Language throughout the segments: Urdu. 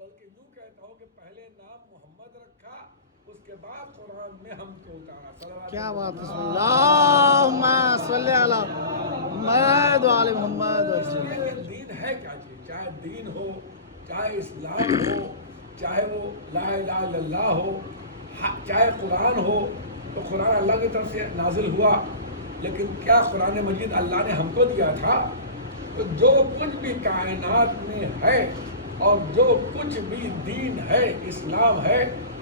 بلکہ یوں کہتا ہوں کہ پہلے نام محمد رکھا، اس کے بعد قرآن میں ہم کو اتارا. کیا بات ہے. اللہم صلی علی محمد و آل محمد. اس لیے کہ دین ہے کیا چیز، چاہے دین ہو، چاہے اسلام ہو، چاہے وہ لا الہ الا اللہ ہو، چاہے قرآن ہو. تو قرآن اللہ کی طرف سے نازل ہوا، لیکن کیا قرآن مجید اللہ نے ہم کو دیا تھا؟ تو جو کچھ بھی کائنات میں ہے اور جو کچھ بھی دین ہے، اسلام ہے،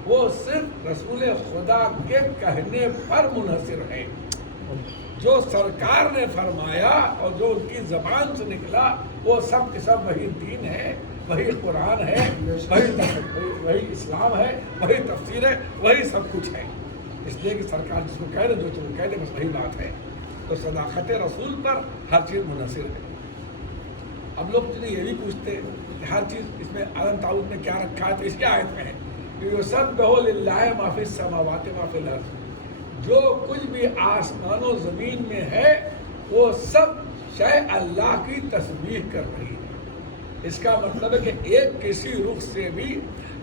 وہ صرف رسول خدا کے کہنے پر منحصر ہے. جو سرکار نے فرمایا اور جو ان کی زبان سے نکلا وہ سب کے سب وہی دین ہے، وہی قرآن ہے، وہی اسلام ہے، وہی تفسیر ہے، وہی سب کچھ ہے. اس لیے کہ سرکار جس کو کہہ دے، جو چیز کہہ دے، بس وہی بات ہے. تو صداقت رسول پر ہر چیز منحصر ہے. اب لوگ مجھے یہ بھی پوچھتے ہیں کہ ہر چیز اس میں عالم تعاوت میں کیا رکھا ہے، تو اس کی آیت میں ہے کہ یسبح للہ ما فی السماوات ما فی الارض. جو کچھ بھی آسمان و زمین میں ہے وہ سب شے اللہ کی تسبیح کر رہی ہے. اس کا مطلب ہے کہ ایک کسی رخ سے بھی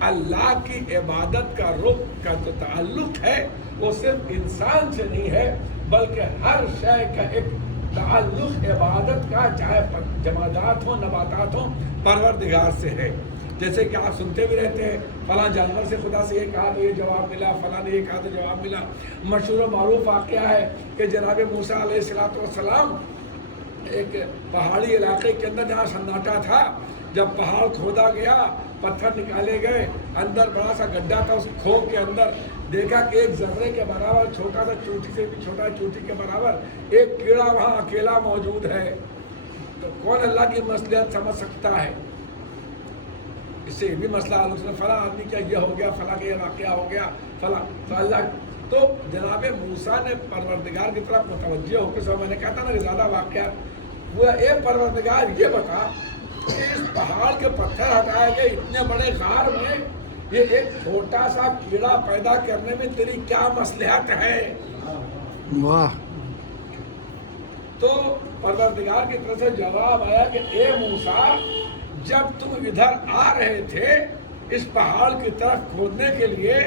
اللہ کی عبادت کا رخ کا جو تعلق ہے وہ صرف انسان سے نہیں ہے، بلکہ ہر شے کا ایک تعلق عبادت کا، چاہے جمادات ہوں، نباتات ہوں، پروردگار سے ہے. جیسے کہ آپ سنتے بھی رہتے ہیں فلاں جانور سے خدا سے یہ کہا تو یہ جواب ملا، فلاں نے یہ کہا تو جواب ملا. مشہور و معروف واقعہ ہے کہ جناب موسیٰ علیہ السلام ایک پہاڑی علاقے کے اندر جہاں سناٹا تھا، جب پہاڑ کھودا گیا، پتھر نکالے گئے، اندر بڑا سا گڈھا تھا، اس کھو کے اندر دیکھا کہ ایک ذرے کے برابر، چھوٹا سا چوٹی سے بھی چھوٹا چوٹی کے برابر ایک کیڑا وہاں اکیلا موجود ہے. تو کون اللہ کی مصلحت سمجھ سکتا ہے؟ اس سے یہ بھی مسئلہ آلوچنا، فلاں آدمی کیا یہ ہو گیا، فلاں کا یہ واقعہ ہو گیا، فلاں اللہ. تو جناب موسیٰ نے پروردگار کی طرف متوجہ ہو کے میں نے کہا تھا نا کہ زیادہ واقعات وہ اے پروردگار یہ بتا کہ اس پہاڑ کے پتھر ہٹائے گئے اتنے بڑے غار میں یہ ایک چھوٹا سا کیڑا پیدا کرنے میں تیری کیا مصلحت ہے؟ واہ. تو پروردگار کی طرف سے جواب آیا کہ اے موسیٰ، جب تم ادھر آ رہے تھے اس پہاڑ کی طرف کھودنے کے لیے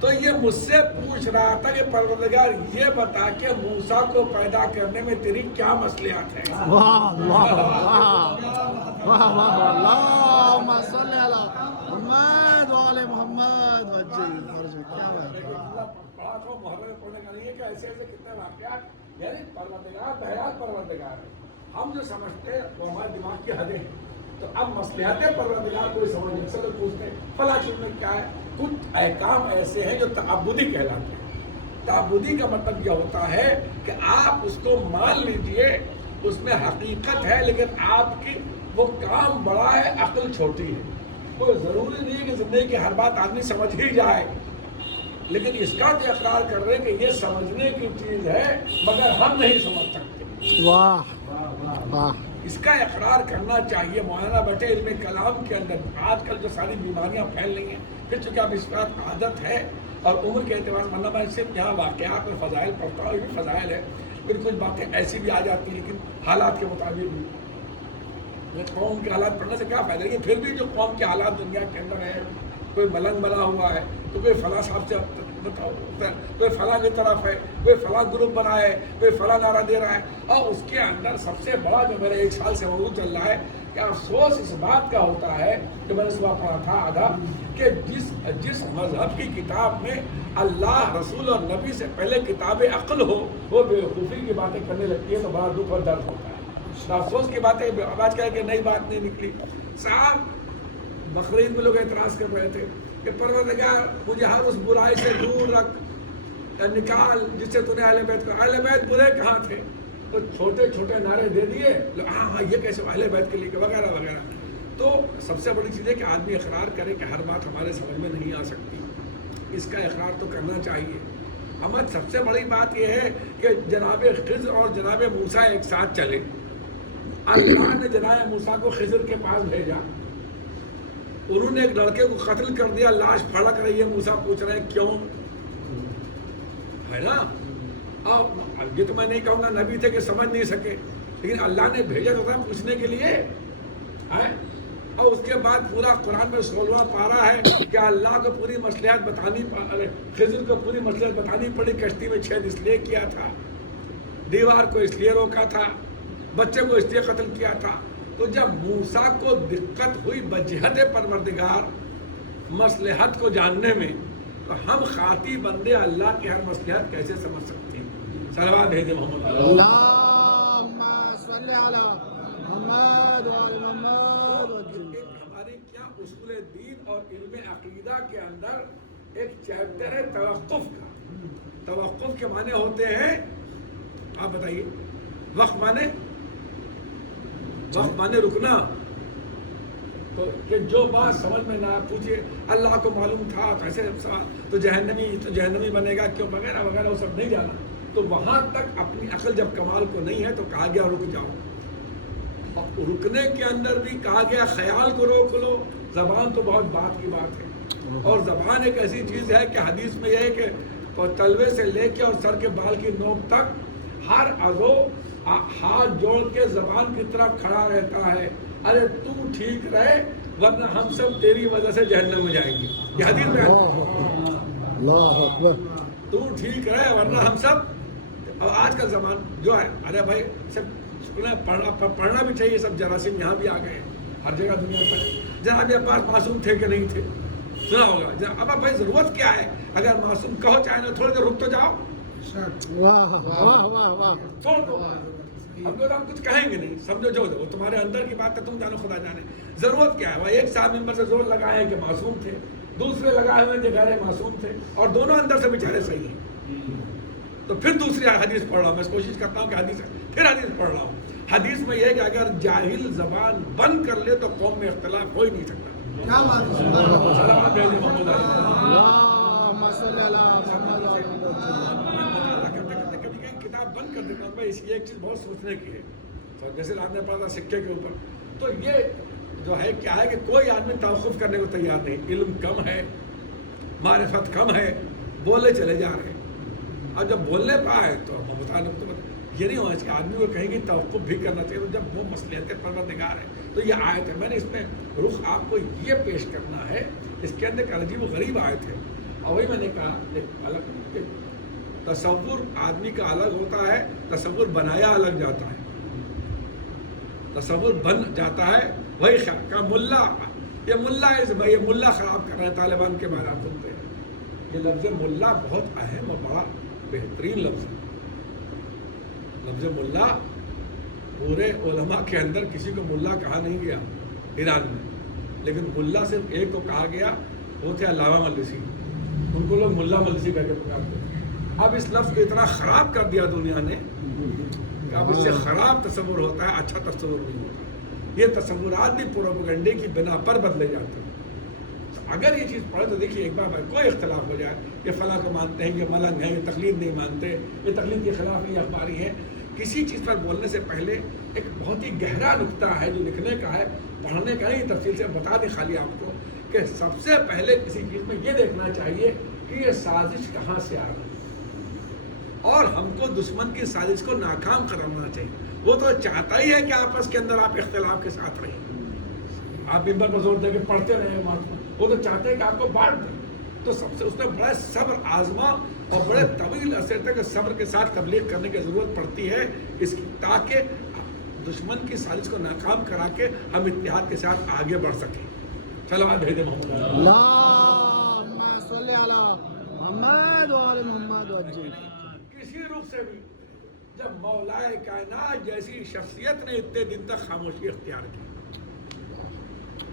تو یہ مجھ سے پوچھ رہا تھا کہ پروردگار یہ بتا کہ موسیٰ کو پیدا کرنے میں تیری کیا مصلحت ہے؟ واہ واہ واہ واہ واہ. اللہم صلی علی محمد و آل محمد. کیا بات ہے. بڑا تو محرم پڑھنے کا نہیں ہے کہ ایسے ایسے کتنے واقعات، یعنی پروردگار بہرحال پروردگار ہے. ہم جو سمجھتے ہیں وہ ہمارے دماغ کی حدیں ہیں. تو اب مصلحت پروردگار کوئی سمجھ نہیں سکتے. پوچھتے ہیں فلاں چیز میں کیا ہے. کچھ احکام ایسے ہیں جو تعبدی کہلاتے ہیں. تعبدی کا مطلب یہ ہوتا ہے کہ آپ اس کو مان لیجئے، اس میں حقیقت ہے، لیکن آپ کی وہ کام بڑا ہے، عقل چھوٹی ہے. کوئی ضروری نہیں ہے کہ زندگی کی ہر بات آدمی سمجھ ہی جائے، لیکن اس کا جو اقرار کر رہے ہیں کہ یہ سمجھنے کی چیز ہے مگر ہم نہیں سمجھ سکتے. واہ واہ. اس کا اقرار کرنا چاہیے. مولانا بیٹھے علم کلام کے اندر آج کل جو ساری بیماریاں پھیل رہی ہیں، پھر چونکہ اب اس کا عادت ہے اور عمر کے اعتبار سے مطلب میں صرف یہاں واقعات میں فضائل پڑھتا ہوں، یہ بھی فضائل ہے، پھر کچھ باتیں ایسی بھی آ جاتی ہیں لیکن حالات کے مطابق بھی. قوم کے حالات پڑھنے سے کیا فائدہ ہے؟ پھر بھی جو قوم کے حالات دنیا کے اندر ہے، کوئی ملنگ بنا ہوا ہے تو کوئی فلاں صاحب سے کوئی فلاں کی طرف ہے، کوئی فلاں گروپ بنا ہے، کوئی فلاں نعرہ دے رہا ہے. اور اس کے اندر سب سے بڑا جو میرے 1 سال سے موضوع چل رہا ہے کہ افسوس اس بات کا ہوتا ہے کہ میں نے صبح پڑھا تھا آدھا کہ جس مذہب کی کتاب میں اللہ، رسول اور نبی سے پہلے کتاب عقل ہو، وہ بیوقوفی کی باتیں کرنے لگتی ہے تو بڑا دکھ اور درد ہوتا ہے. افسوس کی بات ہے آج کل کہ نئی بات نہیں نکلی. صاحب بقرعید میں لوگ اعتراض کر رہے تھے کہ پروردگار مجھے ہر اس برائی سے دور رکھ، نکال جس سے تو نے اہل بیت کو. اہل بیت برے کہاں تھے؟ تو چھوٹے چھوٹے نعرے دے دیے، ہاں یہ کیسے اہل بیت کے لیے وغیرہ وغیرہ. تو سب سے بڑی چیز ہے کہ آدمی اقرار کرے کہ ہر بات ہمارے سمجھ میں نہیں آ سکتی. اس کا اقرار تو کرنا چاہیے. ہمیں سب سے بڑی بات یہ ہے کہ جناب خضر اور جناب موسیٰ ایک ساتھ چلے. اللہ نے جناب موسیٰ کو خضر کے پاس بھیجا، انہوں نے ایک لڑکے کو قتل کر دیا، لاش پھڑک رہی ہے، موسیٰ پوچھ رہے ہیں کیوں ہے نا. یہ تو میں نہیں کہوں گا نبی تھے کہ سمجھ نہیں سکے، لیکن اللہ نے بھیجا تو تھا پوچھنے کے لیے. اور اس کے بعد پورا قرآن میں 16واں پارہ ہے کہ اللہ کو پوری مصلحت بتانی، خضر کو پوری مصلحت بتانی پڑی، کشتی میں چھید اس لیے کیا تھا، دیوار کو اس لیے روکا تھا، بچے کو اس لیے قتل کیا تھا۔ تو جب موسیٰ کو دقت ہوئی بجہت پروردگار مصلحت کو جاننے میں، تو ہم خاطی بندے اللہ کی ہر مصلحت کیسے سمجھ سکتے ہیں؟ صلوات بھیجے محمد اللہم صلی علی محمد وعلی محمد وجل۔ ہمارے کیا اصول دین اور علم عقیدہ کے اندر ایک چیپٹر ہے توقف کا۔ توقف کے معنی ہوتے ہیں، آپ بتائیے، وقف مانے رکنا۔ تو کہ جو بات سمجھ میں نہ پوچھے، اللہ کو معلوم تھا کیسے سوال، تو جہنمی بنے گا کیوں، وغیرہ وغیرہ، وہ سب نہیں جانا۔ تو وہاں تک اپنی عقل جب کمال کو نہیں ہے تو کہا گیا رک جاؤ، اور رکنے کے اندر بھی کہا گیا خیال کو روک لو۔ زبان تو بہت بات کی بات ہے، اور زبان ایک ایسی چیز ہے کہ حدیث میں یہ ہے کہ تلوے سے لے کے اور سر کے بال کی نوک تک ہر عضو ہاتھ جوڑ کے زبان کی طرف کھڑا رہتا ہے، ارے تو ٹھیک رہے ورنہ ہم سب تیری وجہ سے جہنم میں جائیں گے۔ یہ حدیث میں اللہ اکبر، تو ٹھیک رہے ورنہ ہم سب۔ اور آج کا زمان جو ہے، ارے بھائی سب پڑھنا بھی چاہیے، سب جراثیم یہاں بھی آ گئے ہیں ہر جگہ دنیا پر۔ جناب یہ پاس معصوم تھے کہ نہیں تھے، سنا ہوگا۔ اب بھائی ضرورت کیا ہے، اگر معصوم کہو چاہے نا تھوڑی دیر رک تو جاؤ، واہ واہ واہ واہ، چھوڑ دو۔ ہم کو تو ہم کچھ کہیں گے نہیں، سمجھو جو وہ تمہارے اندر کی بات ہے، تم جانو خدا جانے۔ ضرورت کیا ہے؟ وہ ایک صاحب ممبر سے زور لگائے کہ معصوم تھے، دوسرے لگائے ہوئے کہ غیر معصوم تھے، اور دونوں اندر سے بیچارے صحیح ہیں۔ تو پھر دوسری حدیث پڑھ رہا ہوں، میں کوشش کرتا ہوں کہ حدیث پڑھ رہا ہوں۔ حدیث میں یہ کہ اگر جاہل زبان بند کر لے تو قوم میں اختلاف ہو ہی نہیں سکتا۔ صلوات بھیجے محمد اللہم صلی علی محمد وعلی محمد وجل۔ کبھی کتاب بند کر دیتا ہوں میں، اس لیے ایک چیز بہت سوچنے کی ہے، جیسے آپ نے پڑھا سکے کے اوپر، تو یہ جو ہے کیا ہے کہ کوئی آدمی توقف کرنے کو تیار نہیں، علم کم ہے، معرفت کم ہے، بولے چلے جا رہے ہیں۔ اب جب بولنے پہ آئے تو ہم بتانے تو یہ نہیں ہونا چاہیے، آدمی کو کہیں گے توقف بھی کرنا چاہیے، تو جب وہ مصلحت پروردگار ہے تو یہ آیت ہے۔ میں نے اس میں رخ آپ کو یہ پیش کرنا ہے، اس کے اندر ایک عجیب و غریب آیت ہے، اور وہی میں نے کہا ایک الگ تصور آدمی کا الگ ہوتا ہے، تصور بنایا الگ جاتا ہے۔ تصور بن جاتا ہے وہی کا ملا، یہ ملا خراب کر رہے ہیں طالبان کے بارے میں سنتے ہیں۔ یہ لفظ ملا بہت اہم اور بڑا بہترین لفظ ہے۔ لفظ ملا پورے علماء کے اندر کسی کو ملا کہا نہیں گیا ایران میں، لیکن ملا صرف ایک کو کہا گیا، وہ تھے علامہ مجلسی، ان کو لوگ ملا مجلسی کہہ کے پکارتے ہیں۔ اب اس لفظ کو اتنا خراب کر دیا دنیا نے کہ اب اس سے خراب تصور ہوتا ہے، اچھا تصور نہیں ہوتا۔ یہ تصورات بھی پروپیگنڈے کی بنا پر بدلے جاتے ہیں۔ اگر یہ چیز پڑھے تو دیکھیے ایک بار کوئی اختلاف ہو جائے، یہ فلاں کو مانتے ہیں، یہ ملنگ ہے، یہ تقلید نہیں مانتے، یہ تقلید کے خلاف نہیں، اخباری ہے۔ کسی چیز پر بولنے سے پہلے ایک بہت ہی گہرا نقطہ ہے جو لکھنے کا ہے، پڑھنے کا نہیں، تفصیل سے بتا دیں خالی آپ کو کہ سب سے پہلے کسی چیز میں یہ دیکھنا چاہیے کہ یہ سازش کہاں سے آ رہی ہے، اور ہم کو دشمن کی سازش کو ناکام کروانا چاہیے۔ وہ تو چاہتا ہی ہے کہ آپس کے اندر آپ اختلاف کے ساتھ رہیں، آپ ممبر پر زور دے کے پڑھتے رہے، وہ تو چاہتے ہیں کہ آپ کو بانٹ دیں۔ تو سب سے اس نے بڑا صبر آزما اور بڑے طویل عرصے تک صبر کے ساتھ تبلیغ کرنے کی ضرورت پڑتی ہے اس کی، تاکہ دشمن کی سازش کو ناکام کرا کے ہم اتحاد کے ساتھ آگے بڑھ سکیں۔ صلوات بھیجے محمد اللہم صلی علی محمد وعلی محمد وجل۔ کسی رخ سے بھی جب مولائے کائنات جیسی شخصیت نے اتنے دن تک خاموشی اختیار کی،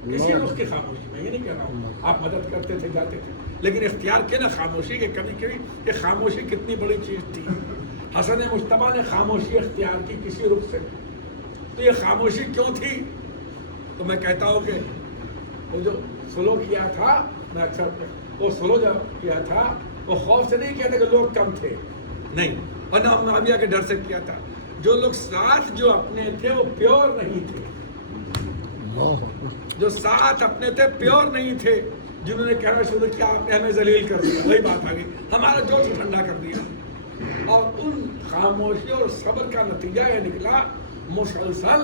کسی رخ کی خاموشی، میں یہ نہیں کہہ رہا ہوں آپ مدد کرتے تھے جاتے تھے، لیکن اختیار کی نا خاموشی کے کبھی کبھی یہ خاموشی کتنی بڑی چیز تھی۔ حسن مجتبیٰ نے خاموشی اختیار کی کسی رخ سے، تو یہ خاموشی کیوں تھی؟ تو میں کہتا ہوں کہ وہ جو سلو کیا تھا، میں اکثر وہ سلو جب کیا تھا وہ خوف سے نہیں کیا تھا کہ لوگ کم تھے، نہیں، اور نہ معاویہ کے ڈر سے کیا تھا۔ جو لوگ ساتھ جو اپنے تھے وہ پیور نہیں تھے، جو ساتھ اپنے تھے پیور نہیں تھے، جنہوں نے کہنا شروع کیا آپ نے ہمیں ذلیل کر دیا، وہی بات آ گئی، ہمارا جوش ٹھنڈا کر دیا۔ اور ان خاموشی اور صبر کا نتیجہ یہ نکلا مسلسل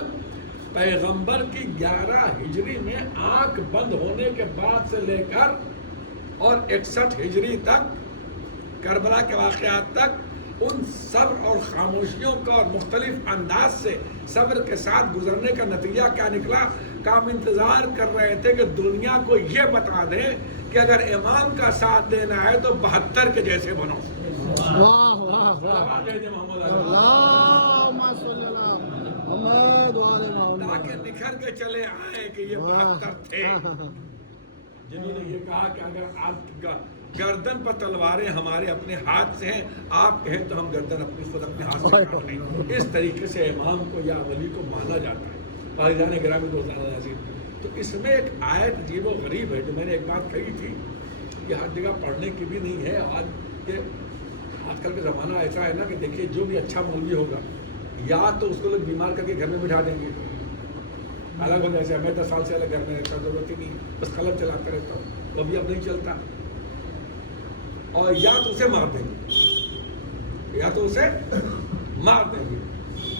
پیغمبر کی 11 ہجری میں آنکھ بند ہونے کے بعد سے لے کر اور 61 ہجری تک کربلا کے واقعات تک ان صبر اور خاموشیوں کا اور مختلف انداز سے صبر کے ساتھ گزرنے کا نتیجہ کیا نکلا کہ ہم انتظار کر رہے تھے کہ دنیا کو یہ بتا دیں کہ اگر امام کا ساتھ دینا ہے تو 72 کے جیسے بنو. واہ واہ واہ اللہم صلی اللہ محمد وعلی محمد. تاکہ نکھر کے چلے آئے کہ یہ 72 تھے جنہوں نے یہ کہا کہ اگر آپ گردن پر تلواریں ہمارے اپنے ہاتھ سے ہیں, آپ کہیں تو ہم گردن خود اپنے ہاتھ سے کاٹ لیں. اس طریقے سے امام کو یا ولی کو مانا جاتا ہے. والدان گرامی دوستان عزیز, تو اس میں ایک آیت عجیب و غریب ہے جو میں نے ایک بات کہی تھی کہ ہر جگہ پڑھنے کی بھی نہیں ہے. آج کل کا زمانہ ایسا ہے نا کہ دیکھیے جو بھی اچھا مولوی ہوگا یا تو اس کو لوگ بیمار کر کے گھر میں بٹھا دیں گے, الگ ہو جیسے میں 10 سال سے الگ گھر میں رہتا ہوں, ضرورت ہی نہیں, بس قلم چلاتا رہتا ہوں, وہ بھی اب نہیں چلتا. اور یا تو اسے مار دیں گے, یا تو اسے مار دیں گے.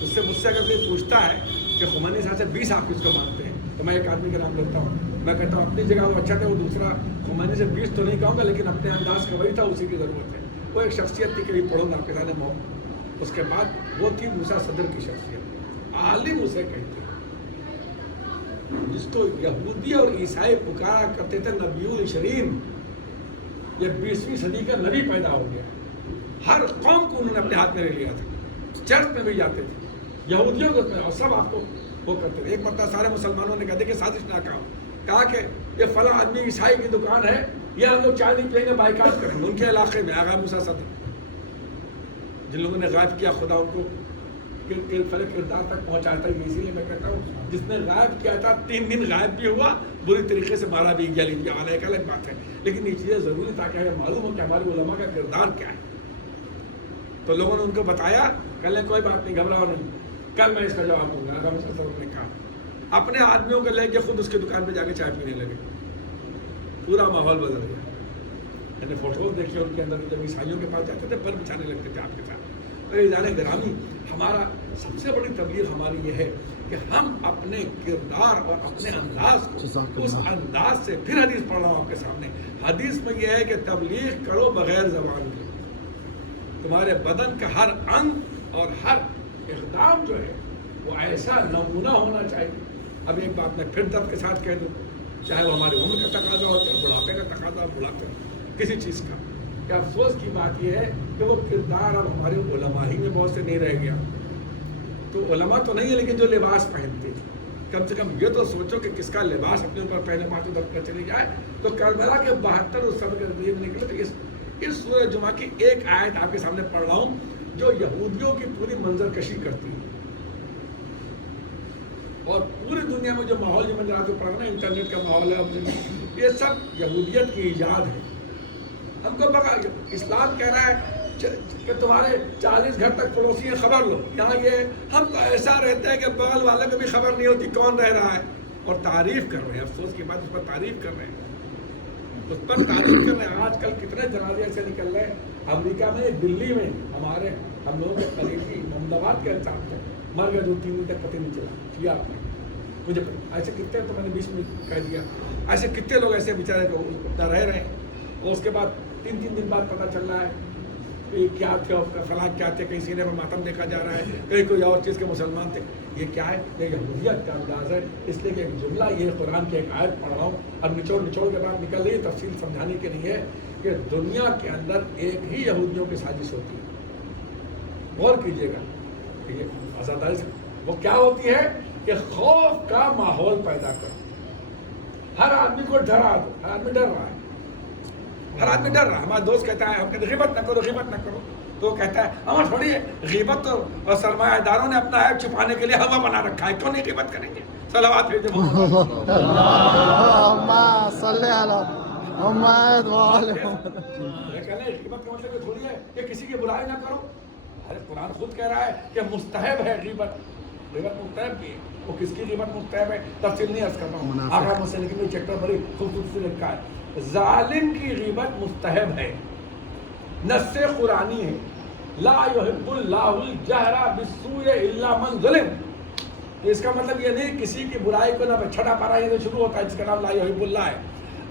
اس سے مجھ سے اگر کوئی پوچھتا ہے کہ خمینی صاحب سے 20 آپ کس کو مانتے ہیں تو میں ایک آدمی کا نام لیتا ہوں. میں کہتا ہوں اپنی جگہ وہ اچھا تھا, وہ دوسرا خمینی سے 20 تو نہیں کہوں گا لیکن اپنے انداز کا وہی تھا, اسی کی ضرورت ہے. وہ ایک شخصیت تھی, کبھی پڑھو ناقدان موت. اس کے بعد وہ تھی موسیٰ صدر کی شخصیت, عالم اسے کہتے ہیں, جس کو یہودی اور عیسائی پکارا کرتے تھے نبی الشرین. یہ 20ویں صدی کا نبی پیدا ہو گیا. ہر قوم کو انہوں نے اپنے ہاتھ میں لے لیا تھا. چرچ میں بھی جاتے تھے, یہودیوں کو, اور سب آپ کو وہ کرتے تھے. ایک مرتبہ سارے مسلمانوں نے کہا کہ سازش نہ کہا کہ یہ فلاں آدمی عیسائی کی دکان ہے, یہ ہم لوگ چائے نہیں پئیں گے, بائیکاٹ کریں. ان کے علاقے میں آگا موسیٰ صدر, جن لوگوں نے غائب کیا خدا ان کو کردار تک پہنچاتا ہے. اسی لیے میں کہتا ہوں جس نے غائب کیا تھا 3 دن غائب بھی ہوا, بری طریقے سے مارا بھی گیا لیا والا, ایک الگ بات ہے. لیکن یہ چیزیں ضروری تاکہ ہمیں معلوم ہو کہ ہمارے علماء کا کردار کیا ہے. تو لوگوں نے ان کو بتایا, کل نے کوئی بات نہیں, گھبراؤ نہیں, کل میں اس کا جواب دوں گا. آگا موسیٰ صدر نے کہا, اپنے آدمیوں کو لے کے خود اس کی دکان پہ جا کے چائے پینے لگے. پورا ماحول بدل گیا. میں نے فوٹوز دیکھی ان کے اندر, جب عیسائیوں کے پاس جاتے تھے پر بچھانے لگتے تھے آپ کے ساتھ. میرے گرامی, ہمارا سب سے بڑی تبلیغ ہماری یہ ہے کہ ہم اپنے کردار اور اپنے انداز کو اس انداز سے, پھر حدیث پڑھ رہا ہوں آپ کے سامنے. حدیث میں یہ ہے کہ تبلیغ کرو بغیر زبان کے. تمہارے بدن کا ہر انگ اور ہر اقدام جو ہے وہ ایسا نمونہ ہونا چاہیے. اب ایک بات میں پھر درد کے ساتھ کہہ دوں, چاہے وہ ہماری عمر کا تقاضا ہو, چاہے بڑھاپے کا تقاضا ہو, بڑھاپے کسی چیز کا. کہ افسوس کی بات یہ ہے کہ وہ کردار اب ہمارے علماء ہی میں بہت سے نہیں رہ گیا. تو علماء تو نہیں ہے لیکن جو لباس پہنتے تھے, کم سے کم یہ تو سوچو کہ کس کا لباس اپنے اوپر پہلے ماتھے دب کر چلی جائے. تو کربلا کے 72 اس سب کے نتیجے میں نکلے. تو اس سورہ جمعہ کی ایک آیت آپ کے سامنے پڑھ رہا ہوں جو یہودیوں کی پوری منظر کشی کرتی ہے. اور پوری دنیا میں جو ماحول جو منظر آتے پڑھ رہا ہے, انٹرنیٹ کا ماحول ہے, یہ سب یہودیت کی ایجاد ہے. ہم کو پکا اسلام کہہ رہا ہے کہ تمہارے 40 گھر تک پڑوسی ہیں, خبر لو. یہاں یہ ہم تو ایسا رہتا ہے کہ بغل والے کو بھی خبر نہیں ہوتی کون رہ رہا ہے, اور تعریف کر رہے ہیں. افسوس کی بات, اس پر تعریف کر رہے ہیں, اس پر تعریف کر رہے ہیں. آج کل کتنے جنازے ایسے نکل رہے ہیں. امریکہ میں, دلی میں, ہمارے ہم لوگوں کے قریبی محمد آباد کے انسان تھے, مر گئے 2-3 دن تک پتہ نہیں چلا. کیا آپ نے مجھے ایسے کتنے, تو میں نے 20 منٹ کہہ دیا, ایسے کتنے لوگ ایسے بیچارے کو رہ رہے ہیں. اور اس کے بعد 3 دن بعد پتہ چل رہا ہے کہ کیا تھے, فلاں کیا تھے, کہیں سینے پر ماتم دیکھا جا رہا ہے, کہیں کوئی اور چیز کے مسلمان تھے. یہ کیا ہے؟ یہ یہودیت کا انداز ہے. اس لیے کہ ایک جملہ, یہ قرآن کی ایک آیت پڑھ رہا ہوں, اب نچوڑ کے بعد نکل رہی ہے, تفصیل سمجھانے کے لیے ہے کہ دنیا کے اندر ایک ہی یہودیوں کی سازش ہوتی ہے. غور کیجیے گا کہ یہ آزاداری سے وہ کیا ہوتی ہے کہ خوف کا ماحول پیدا کر, ہر آدمی کو ڈرا دو. ہر آدمی ڈر رہا ہے, ہر آدمی ڈر رہا ہے. ہمارا دوست کہتا ہے, ہم کہتے ہیں غیبت نہ کرو, غیبت نہ کرو, تو وہ کہتا ہے ہمیں تھوڑی ہے غیبت, اور سرمایہ داروں نے اپنا عیب چھپانے کے لیے ہوا بنا رکھا ہے, کیوں نہیں غیبت کریں گے. صلوات بھیجو محمد صلی اللہ محمد وعلی محمد. یہ کہنا ہے غیبت کا مطلب یہ تھوڑی ہے کہ کسی کی برائی نہ کرو. ارے قرآن خود کہہ رہا ہے کہ مستحب ہے غیبت. غیبت مستحب کی ہے, وہ کس کی غیبت مستحب ہے تفصیل نہیں عرض کرتا ہوں. آقا مسلم کی چیپٹر بڑی خوبصورتی سے لکھا ہے, ظالم کی غیبت مستحب ہے, نص قرآنی ہے, لا يحب اللہ الجہر بالسوء الا من ظلم. تو اس کا مطلب یہ نہیں کسی کی برائی کو نہ چھٹا پارا یہ شروع ہوتا ہے جس کا نام لا یحب اللہ ہے.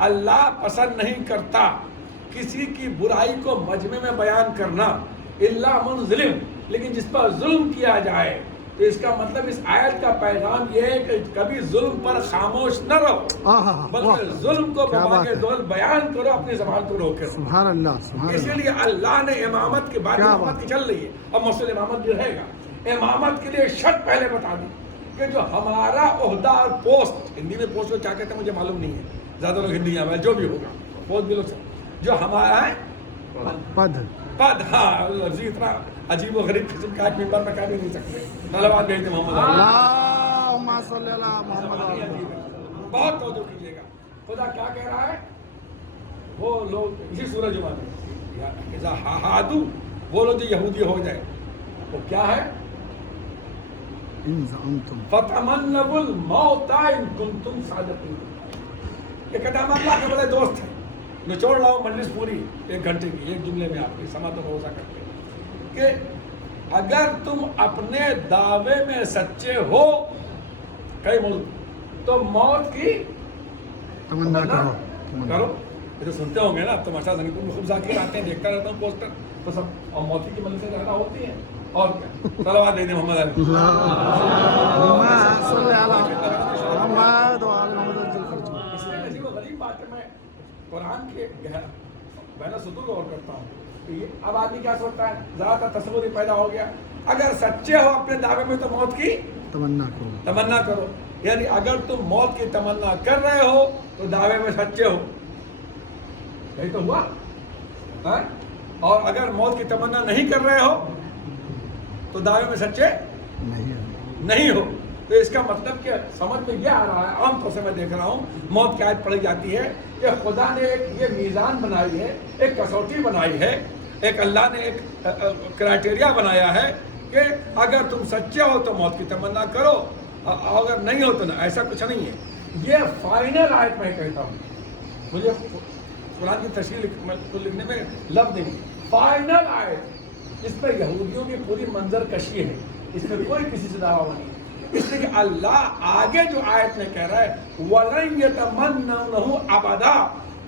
اللہ پسند نہیں کرتا کسی کی برائی کو مجمع میں بیان کرنا الا من ظلم، لیکن جس پر ظلم کیا جائے. تو اس کا مطلب اس آیت کا پیغام یہ ہے کہ کبھی ظلم پر خاموش نہ رہو، بلکہ ظلم کو بیان کرو، اپنی زبان کو روکے. سبحان اللہ، سبحان اسی لیے اللہ نے امامت کی بات امامت کی چل رہی ہے، اب مسئلہ امامت جو رہے گا. امامت کے لیے شرط پہلے بتا دی کہ جو ہمارا عہدہ اور پوسٹ، ہندی میں پوسٹ کو کیا کہتے ہیں مجھے معلوم نہیں ہے، زیادہ لوگ ہندی میں جو بھی ہوگا پوسٹ بھی لوگ جو ہمارا ہے پد. ہاں لفظ اتنا عجیب و غریب قسم کا ممبر میں کہہ بھی نہیں سکتے. نلوات بھیجتے محمد اللہم صلی اللہ محمد. بہت توجہ کیجیے گا. خدا کیا کہہ رہا ہے؟ وہ لوگ اسی سورہ جمعہ میں اذا ہادو، وہ لوگ جو یہودی ہو جائے وہ کیا ہے؟ فتمنوا الموت ان کنتم صادقین. یہ کہتا ہم اللہ کے بڑے دوست ہیں. نچوڑ لاؤ مجلس پوری 1 گھنٹے کی ایک جملے میں آپ کی سما تو بھروسہ کرتے ہیں کہ اگر تم اپنے دعوے میں سچے ہو کئی موضوع تو موت کی تمنا کرو. یہ تو سنتے ہوں گے نا تو ماشاء اللہ خوب ذاکر آتے ہیں، دیکھتا رہتا ہوں پوسٹر تو سب اور موتی کی مجلسیں زیادہ ہوتی ہیں. اور کیا صلوات دے دیں محمد علی. اس لیے عجیب و غریب بات ہے. میں قرآن کے میں نے صدور غور کرتا ہوں. اب آدمی کیا سوچتا ہے؟ زیادہ تصور ہی پیدا ہو گیا. اگر سچے ہو اپنے دعوے میں تو موت کی تمنا کرو. یعنی اگر تم موت کی تمنا کر رہے ہو تو دعوے میں سچے ہو. یہی تو ہوا. اور اگر موت کی تمنا نہیں کر رہے ہو تو دعوے میں سچے نہیں ہو. تو اس کا مطلب کہ سمجھ میں یہ آ رہا ہے، عام طور سے میں دیکھ رہا ہوں موت کی آیت پڑھی جاتی ہے کہ خدا نے ایک یہ میزان بنائی ہے، ایک کسوٹی بنائی ہے، ایک اللہ نے ایک کرائٹیریا بنایا ہے کہ اگر تم سچے ہو تو موت کی تمنا کرو، اگر نہیں ہو تو نہ. ایسا کچھ نہیں ہے. یہ فائنل آیت میں کہتا ہوں. مجھے قرآن کی تشریح لکھنے میں لفظ نہیں. فائنل آیت، اس پہ یہودیوں کی پوری منظر کشی ہے، اس میں کوئی کسی سے دعویٰ نہیں. اس لیے کہ اللہ آگے جو آیت میں کہہ رہا ہے وَلَن يَتَمَنَّوْهُ أَبَدًا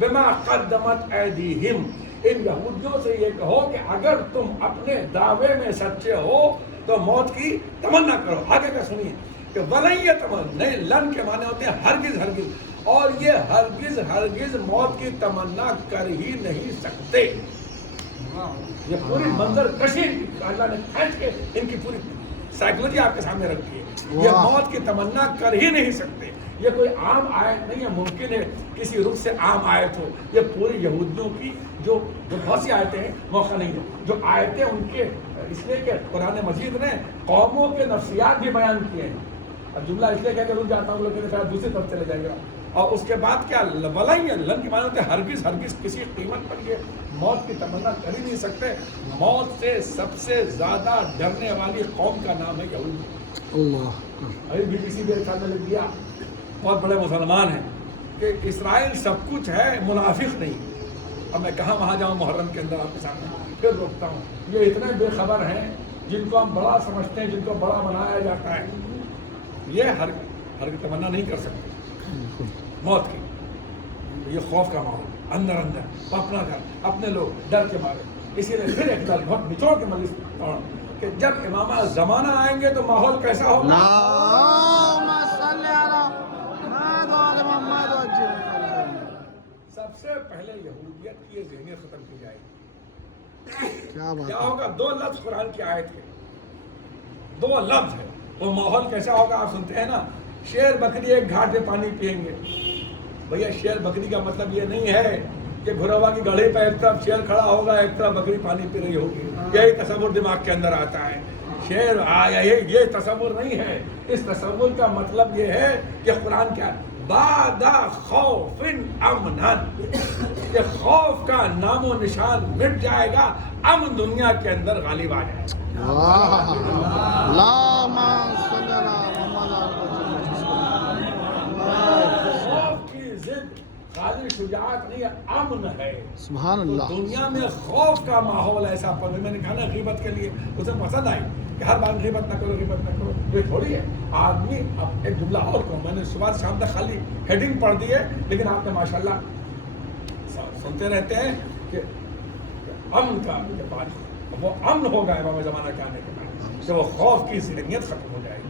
بِمَا قَدَّمَتْ أَيْدِيهِمْ. ان یہودیوں سے یہ کہو کہ اگر تم اپنے دعوے میں سچے ہو تو موت کی تمنا کرو. آگے کا سنیے کہ وَلَن يَتَمَنَّوْهُ، نہیں لن کے معنی ہوتے ہیں ہرگز ہرگز، اور یہ ہرگز ہرگز موت کی تمنا کر ہی نہیں سکتے. یہ پوری منظر کشی اللہ نے کھینچ کے ان کی پوری سائیکولوجی آپ کے سامنے رکھی ہے. یہ موت کی تمنا کر ہی نہیں سکتے. یہ کوئی عام آیت نہیں ہے. ممکن ہے کسی رخ سے عام آیت ہو. یہ پوری یہودیوں کی جو بہت سی آیتیں ہیں، موقع نہیں ہے جو آیتیں ان کے، اس لیے کہ قرآن مجید نے قوموں کے نفسیات بھی بیان کیے ہیں. اب جملہ اس لیے کہہ کے رک جاتا ہوں لیکن شاید دوسری طرف چلے جائے گا. اور اس کے بعد کیا لن کی معنی ہوتے ہیں ہرگز ہرگز کسی قیمت پر یہ موت کی تمنا کر ہی نہیں سکتے. موت سے سب سے زیادہ ڈرنے والی قوم کا نام ہے یہود. ابھی BBC میرے خیال میں لکھ دیا، بہت بڑے مسلمان ہیں، کہ اسرائیل سب کچھ ہے منافق نہیں. اب میں کہاں وہاں جاؤں محرم کے اندر آپ کے سامنے پھر روکتا ہوں. یہ اتنے بے خبر ہیں جن کو ہم بڑا سمجھتے ہیں، جن کو بڑا بنایا جاتا ہے. یہ ہر تمنا نہیں کر سکتے موت کی. یہ خوف کا ماحول اندر اپنا گھر اپنے لوگ ڈر کے مارے. اسی لیے پھر ایک بار بہت نچوڑ کے مجلس پڑھا کہ جب امامہ زمانہ آئیں گے تو ماحول کیسا ہوگا. سب سے پہلے یہودیت کی یہ ذہنیت ختم کی جائے گی. کیا ہوگا؟ 2 لفظ قرآن کی آیت کے 2 لفظ ہے. وہ ماحول کیسا ہوگا آپ سنتے ہیں نا، شیر بکری ایک گھاٹ پہ پانی پئیں گے. بھیا شیر بکری کا مطلب یہ نہیں ہے کہ گھروہ کی گڑھی پہ ایک طرف شیر کھڑا ہوگا ایک طرف بکری پانی پی رہی ہوگی. یہی تصور دماغ کے اندر آتا ہے. شیر آیا یہ تصور نہیں ہے. اس تصور کا مطلب یہ ہے کہ قرآن کیا بعد خوف امنا، کہ خوف کا نام و نشان مٹ جائے گا، امن دنیا کے اندر غالب آ جائے گا. خوف کی ضد خالی شجاعت نہیں ہے، امن ہے. سبحان تو اللہ. دنیا میں خوف کا ماحول ایسا پر میں نے کہا نا غیبت کے لیے اسے پسند آئی کہ ہر بار غیبت نہ کرو غیبت نہ کرو. یہ تھوڑی ہے آدمی. اب ایک جملہ اور کہوں، میں نے صبح شام تک خالی ہیڈنگ پڑھ دی ہے، لیکن آپ نے ماشاءاللہ سنتے رہتے ہیں کہ امن کا بعد وہ امن ہوگا امام زمانہ کے آنے کے بعد، کہ وہ خوف کی ذہنیت ختم ہو جائے گی،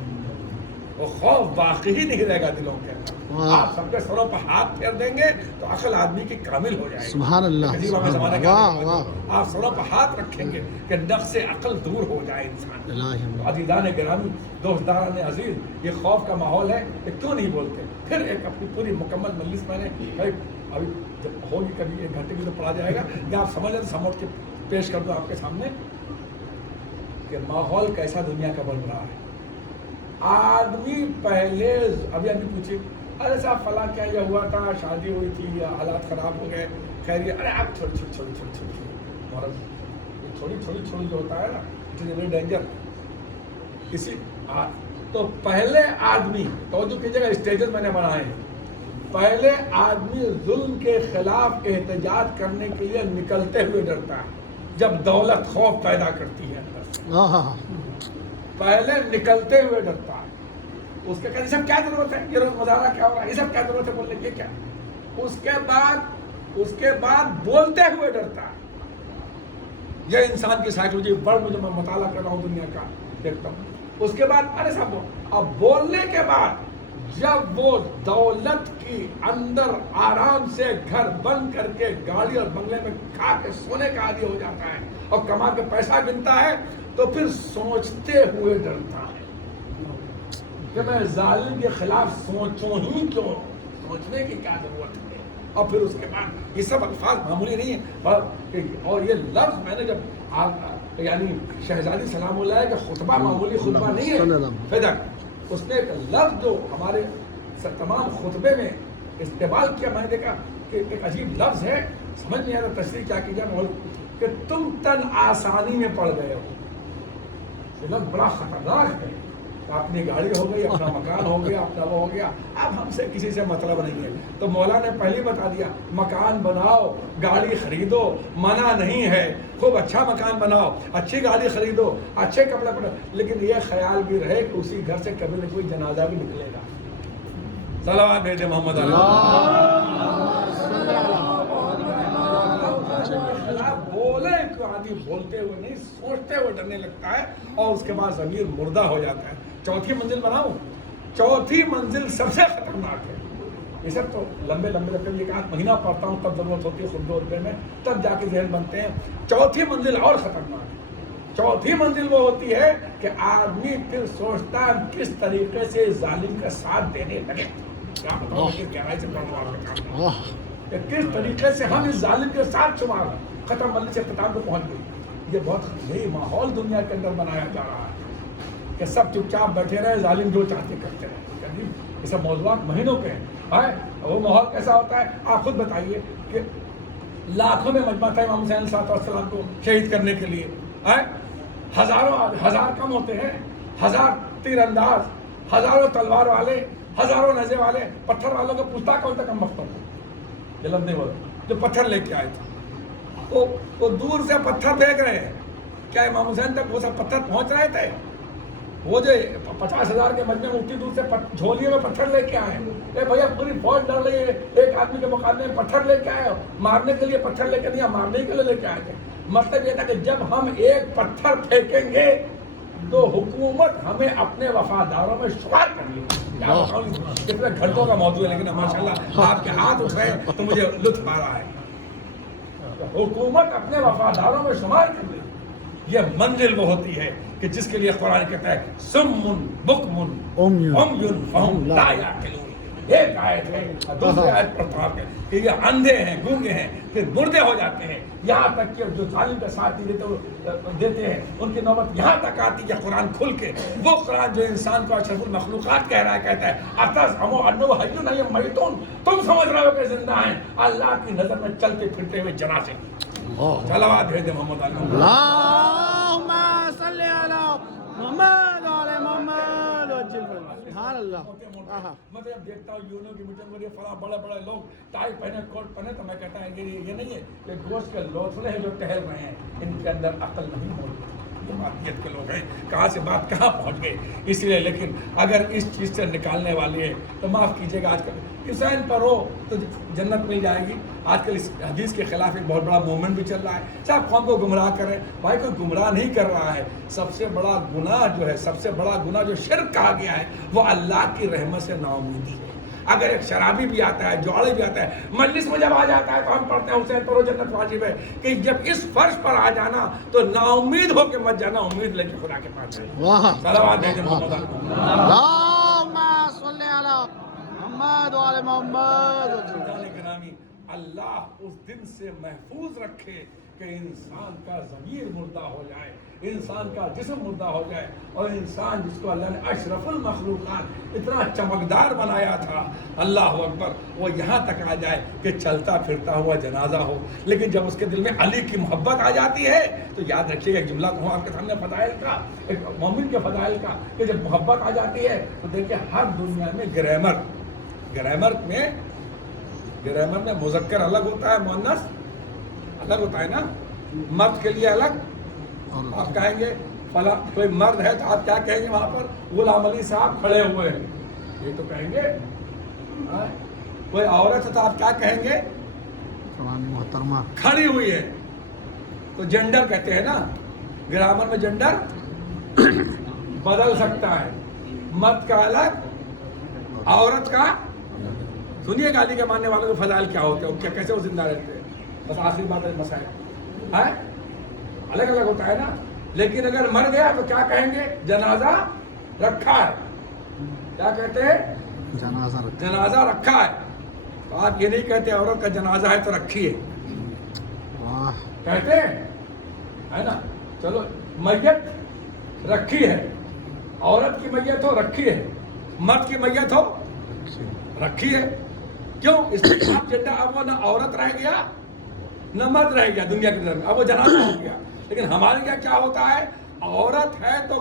وہ خوف باقی ہی نہیں رہے گا دلوں کے اندر. آپ سب کے سروں پر ہاتھ پھیر دیں گے تو عقل آدمی کی کامل ہو جائے گی. سبحان اللہ. واہ واہ. آپ سروں پر ہاتھ رکھیں گے کہ نقص عقل دور ہو جائے انسان. عزیزان گرامی، دوستداران عزیز، یہ خوف کا ماحول ہے کہ کیوں نہیں بولتے. پھر ایک اپنی پوری مکمل مجلس میں نے ابھی جب ہوگی کبھی 1 گھنٹے کی تو پڑھا جائے گا، یا آپ سمجھ لیں سمجھ کے پیش کر دوں آپ کے سامنے کہ ماحول کیسا دنیا کا بن رہا ہے. آدمی پہلے ابھی پوچھے ارے صاحب فلاں کیا یہ ہوا تھا، شادی ہوئی تھی یا حالات خراب ہو گئے، خیر یہ ارے آپ چھوڑی جو ہوتا ہے نا اٹ از ویری ڈینجر. کسی تو پہلے آدمی توجہ کیجیے گا، اسٹیجز میں نے بنائے ہیں. پہلے آدمی ظلم کے خلاف احتجاج کرنے کے لیے نکلتے ہوئے ڈرتا ہے جب دولت خوف پیدا کرتی ہے. پہلے نکلتے ہوئے ڈرتا ہے. اس کے کہتے سب کیا ضرورت ہے، یہ روز مظاہرہ کیا ہو رہا ہے، یہ سب کیا ضرورت ہے بولنے کی کیا. اس کے بعد بولتے ہوئے ڈرتا ہے. یہ انسان کی سائیکولوجی بڑھ میں جو میں مطالعہ کر رہا ہوں دنیا کا دیکھتا ہوں. اس کے بعد ارے صاحب اب بولنے کے بعد جب وہ دولت کی اندر آرام سے گھر بند کر کے گاڑی اور بنگلے میں کھا کے سونے کا عادی ہو جاتا ہے اور کما کے پیسہ گنتا ہے تو پھر سوچتے ہوئے ڈرتا ہے کہ میں ظالم کے خلاف سوچوں ہی کیوں، سوچنے کی کیا ضرورت ہے. اور پھر اس کے بعد یہ سب الفاظ معمولی نہیں ہیں. اور یہ لفظ میں نے جب یعنی شہزادی سلام اللہ کا خطبہ معمولی خطبہ نہیں ہے فدق، اس نے ایک لفظ جو ہمارے تمام خطبے میں استعمال کیا، میں نے دیکھا کہ ایک عجیب لفظ ہے، سمجھ نہیں آ رہا تشریح کیا کی جائے، کہ تم تن آسانی میں پڑ گئے ہو. یہ لفظ بڑا خطرناک ہے. اپنی گاڑی ہو گئی، اپنا مکان ہو گیا، اپنا وہ ہو گیا، اب ہم سے کسی سے مطلب نہیں ہے. تو مولا نے پہلے بتا دیا مکان بناؤ، گاڑی خریدو، منع نہیں ہے، خوب اچھا مکان بناؤ، اچھی گاڑی خریدو، اچھے کپڑے پہنو، لیکن یہ خیال بھی رہے کہ اسی گھر سے کبھی نہ کوئی جنازہ بھی نکلے گا. صلوات بھیجے محمد بولے کہ آدمی بولتے ہوئے نہیں، سوچتے ہوئے ڈرنے لگتا ہے اور اس کے بعد ضمیر مردہ ہو جاتا ہے. چوتھی منزل بناؤ، چوتھی منزل سب سے خطرناک ہے. یہ سب تو لمبے یہ 8 مہینہ پڑھتا ہوں تب ضرورت ہوتی ہے خود دور میں، تب جا کے ذہن بنتے ہیں. چوتھی منزل اور خطرناک ہے. چوتھی منزل وہ ہوتی ہے کہ آدمی پھر سوچتا ہے کس طریقے سے ظالم کا ساتھ دینے لگے. کیا بتاؤں کہ گہرائی سے پڑھنا کہ کس طریقے سے ہم اس ظالم کے ساتھ شمار ختم بندی سے اختتام کو پہنچ گئی. یہ بہت یہی ماحول دنیا کے اندر بنایا جا رہا ہے کہ سب چپ چاپ بیٹھے رہے، ظالم جو چاہتے کرتے رہے. یہ سب موضوعات مہینوں کے ہیں. وہ ماحول کیسا ہوتا ہے آپ خود بتائیے کہ لاکھوں میں مجمع تھا امام حسین صلی اللہ علیہ وسلم کو شہید کرنے کے لیے. ہزار کم ہوتے ہیں، 1000 تیر انداز، ہزاروں تلوار والے، ہزاروں نیزے والے، پتھر والوں کو پوچھتا کون تھا کم وقت پر یہ لفظ نہیں بولے جو پتھر لے کے آئے تھے. وہ دور سے پتھر دیکھ رہے ہیں. کیا امام حسین تک وہ سب پتھر پہنچ رہے تھے؟ وہ جو 50,000 کے مجمع میں اتنی دور سے جھولیے میں پتھر لے کے آئے. بھیا پوری فوج ڈر رہی ہے، ایک آدمی کے مقابلے میں پتھر لے کے آئے، مارنے کے لیے پتھر لے کے نہیں، مارنے کے لیے لے کے آئے تھے. مطلب یہ تھا کہ جب ہم ایک پتھر پھینکیں گے تو حکومت ہمیں اپنے وفاداروں میں شمار کر لے گی. کتنے گھنٹوں کا موضوع ہے، لیکن ماشاءاللہ آپ کے ہاتھ اٹھ رہے ہیں تو مجھے لطف آ رہا ہے. حکومت اپنے وفاداروں میں شمار کر لے. یہ منزل وہ ہوتی ہے کہ جس کے لیے قرآن کہتا ہے سمن بکمن عمیٌ فہم لا یعقلون. ایک آیت ہے، دوسری آیت پڑھتا ہے کہ یہ اندھے ہیں، گونگے ہیں، پھر مردے ہو جاتے ہیں. یہاں تک کہ جو ظالم کا ساتھ دیتے ہیں ان کی نوبت یہاں تک آتی ہے قرآن کھل کے. وہ قرآن جو انسان کو اشرف المخلوقات کہہ رہا ہے، کہتا ہے اتزعموا انہ حی میتون، تم سمجھ رہے ہو کہ زندہ ہیں، اللہ کی نظر میں چلتے پھرتے ہوئے جنازے. صلوات بھیجے محمد اللہم صلی علی محمد وعلی محمد. سبحان اللہ. میں جب دیکھتا ہوں یونو کی میٹنگ میں فلاں بڑے بڑے لوگ ٹائی پہنے کوٹ پہنے تو میں کہتا ہوں یہ نہیں ہے، یہ گوشت کے لوتھڑے ہیں جو ٹہل رہے ہیں، ان کے اندر عقل نہیں ہوتی. مادیت کے لوگ ہیں، کہاں سے بات کہاں پہنچ گئے. اس لیے لیکن اگر اس چیز سے نکالنے والی ہے تو معاف کیجیے گا، آج کل حسین پر ہو تو جنت مل جائے گی. آج کل اس حدیث کے خلاف ایک بہت بڑا موومنٹ بھی چل رہا ہے. صاحب قوم کو گمراہ کریں، بھائی کوئی گمراہ نہیں کر رہا ہے. سب سے بڑا گناہ جو ہے، سب سے بڑا گناہ جو شرک کہا گیا ہے، وہ اللہ کی رحمت سے نا امیدی ہے. اگر ایک شرابی بھی آتا ہے، جوڑے بھی آتا ہے، مجلس میں جب آ جاتا ہے تو ہم پڑھتے ہیں حسین پر جنت واجب ہے، کہ جب اس فرش پر آ جانا تو نا امید ہو کے مت جانا، امید لے کے خدا کے پاس جائے. صلوات بھیجیں محمد. اللہم صلی علی محمد وعلی محمد. گرامی، اللہ اس دن سے محفوظ رکھے کہ انسان کا ضمیر مردہ ہو جائے، انسان کا جسم مردہ ہو جائے، اور انسان جس کو اللہ نے اشرف المخلوقات اتنا چمکدار بنایا تھا، اللہ اکبر، وہ یہاں تک آ جائے کہ چلتا پھرتا ہوا جنازہ ہو. لیکن جب اس کے دل میں علی کی محبت آ جاتی ہے تو یاد رکھیے گا ایک جملہ کہوں آپ کے سامنے فضائل کا، ایک مومن کے فضائل کا، کہ جب محبت آ جاتی ہے تو دیکھیں ہر دنیا میں گرامر میں مذکر الگ ہوتا ہے، مؤنث الگ ہوتا ہے نا. مرد کے لیے الگ، آپ کہیں گے فلاں کوئی مرد ہے تو آپ کیا کہیں گے وہاں پر؟ غلام علی صاحب کھڑے ہوئے ہیں، یہ تو کہیں گے. کوئی عورت ہے تو آپ کیا کہیں گے؟ محترمہ کھڑی ہوئی ہے. تو جنڈر کہتے ہیں نا، گرامر میں جنڈر بدل سکتا ہے، مرد کا الگ، عورت کا. سنیے گالی کے ماننے والوں کے فضائل کیا ہوتے ہیں، کیا کیسے وہ زندہ رہتے ہیں. بس آخری بات ہے، مسائل ہے الگ الگ ہوتا ہے نا. لیکن اگر مر گیا تو کیا کہیں گے؟ جنازہ رکھا ہے. کیا کہتے ہیں؟ جنازہ رکھا ہے. تو آپ یہ نہیں کہتے عورت کا جنازہ ہے تو رکھیے، کہتے ہیں ہے نا. چلو میت رکھی ہے، عورت کی میت ہو رکھی ہے، مرد کی میت ہو رکھی ہے. کیوں؟ اس لیے آپ جنڈر اب وہ نہ عورت رہ گیا نہ مرد رہ گیا دنیا کے اندر، اب وہ جنازہ ہو گیا. لیکن ہمارے یہاں کیا ہوتا ہے؟ عورت ہے تو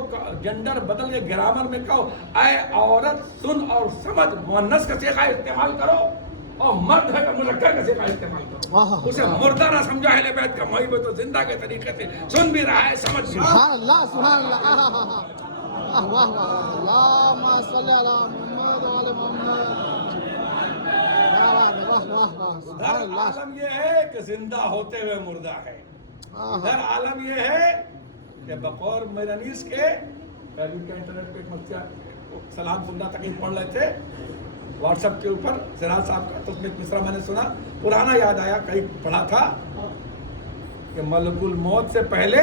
جنڈر بدل کے گرامر میں کہو اے عورت سن اور سمجھ، مؤنث کا صیغہ استعمال کرو، اور مرد ہے تو مذکر کا صیغہ استعمال کرو. اسے مردہ نہ سمجھا اہل بیت کا محب ہے تو زندہ کے طریقے سے سن بھی رہا ہے، سمجھ بھی رہا ہے. سبحان اللہ سبحان اللہ. واہ واہ. اللہم صلی علی محمد وعلی محمد. در عالم یہ ہے کہ زندہ ہوتے ہوئے مردہ ہے. در عالم یہ ہے کہ بقور میرانیس کے انٹرنیٹ پہ ایک سلام سننا تقریب پڑھ رہے تھے واٹس ایپ کے اوپر، سراج صاحب کا، تو اس میں ایک مصرع میں نے سنا، پرانا یاد آیا، کہیں پڑھا تھا کہ ملک الموت سے پہلے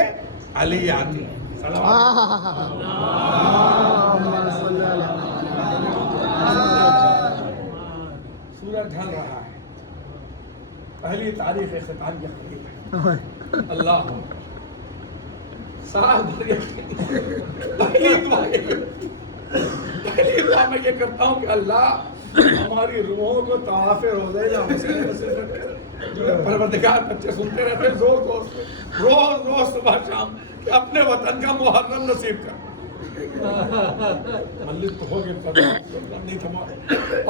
علی آتی ہے. سورج ڈھل رہا ہے، پہلی تاریخ اختتام کی قریب ہے. اللہ سال بھر پہلی دعا میں یہ کرتا ہوں کہ اللہ ہماری روحوں کو طواف روزے یا پروردگار بچے سنتے رہتے ہیں روز روز صبح شام کہ اپنے وطن کا محرم نصیب کر. ملک تو ہو گئے نہیں تھما.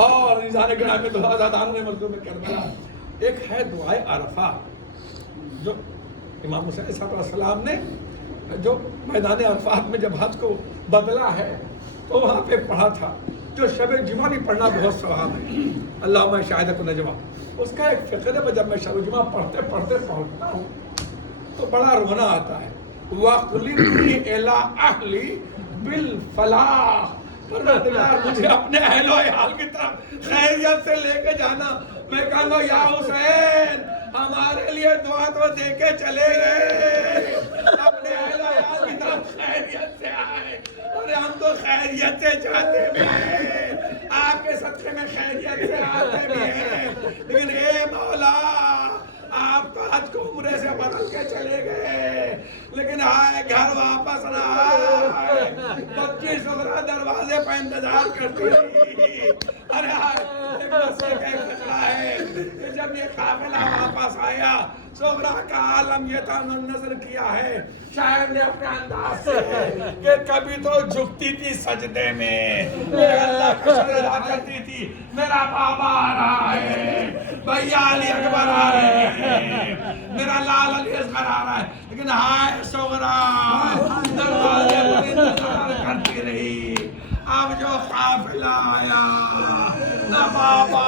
اور نظام گڑھ میں دعا نے ملکوں میں کربلا. ایک ہے دعائے عرفہ جو امام حسین صاحب علیہ السلام نے جو میدان عرفات میں جب حج کو بدلا ہے تو وہاں پہ پڑھا تھا، جو شب جمعہ بھی پڑھنا بہت ثواب ہے. اللہم شاہدک نجوہ، اس کا ایک فقرے میں جب میں شب جمعہ پڑھتے پڑھتے پہنچتا ہوں تو بڑا رونا آتا ہے. وَقْلِبْنِي إِلَىٰ أَهْلِي بِالْفَلَاحِ، پروردگار مجھے اپنے اہل و عیال کی طرف خیریت سے لے کے جانا. میں کہوں گا یا حسین ہمارے لیے دعا تو دے کے چلے گئے، اپنے اہل و عیال کی طرف خیریت سے آئے. ارے ہم تو خیریت سے جاتے بھی ہیں، آپ کے صدقے میں خیریت سے آتے بھی ہیں، لیکن اے مولا آپ تو حج کو عمرے سے بدل کے چلے گئے، لیکن آئے گھر واپس نہ آئے. 25 عمرہ دروازے پہ انتظار کرتی رہی. ارے ایک مسئلہ کا ایک خطرہ ہے کہ جب جب یہ قافلہ واپس آیا صغرا کا عالم یہ تھا نظر کیا ہے شاعر نے اپنے انداز سے کہ کبھی تو جھکتی تھی سجدے میں اللہ کا شکر ادا کرتی تھی میرا بابا آ رہا ہے بھیا علی اکبر آ رہے ہیں میرا لال علی اصغر آ رہا ہے لیکن ہائے صغرا دروازے پر انتظار کرتی رہی اب جو قافلہ آیا نہ بابا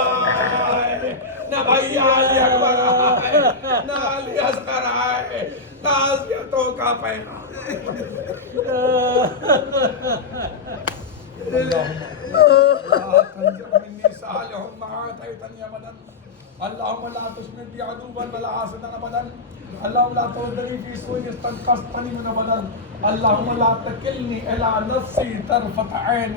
آئے نہ بھیا علی اکبر آئے نہ علی اصغر آئے تعزیتوں کا پیغام اللهم لا تشمت بي عدوا ولا حاسدا ابدا اللهم لا تردني في سوء استنقذتني من ابدا اللهم لا تكلني الى نفسي طرفة عين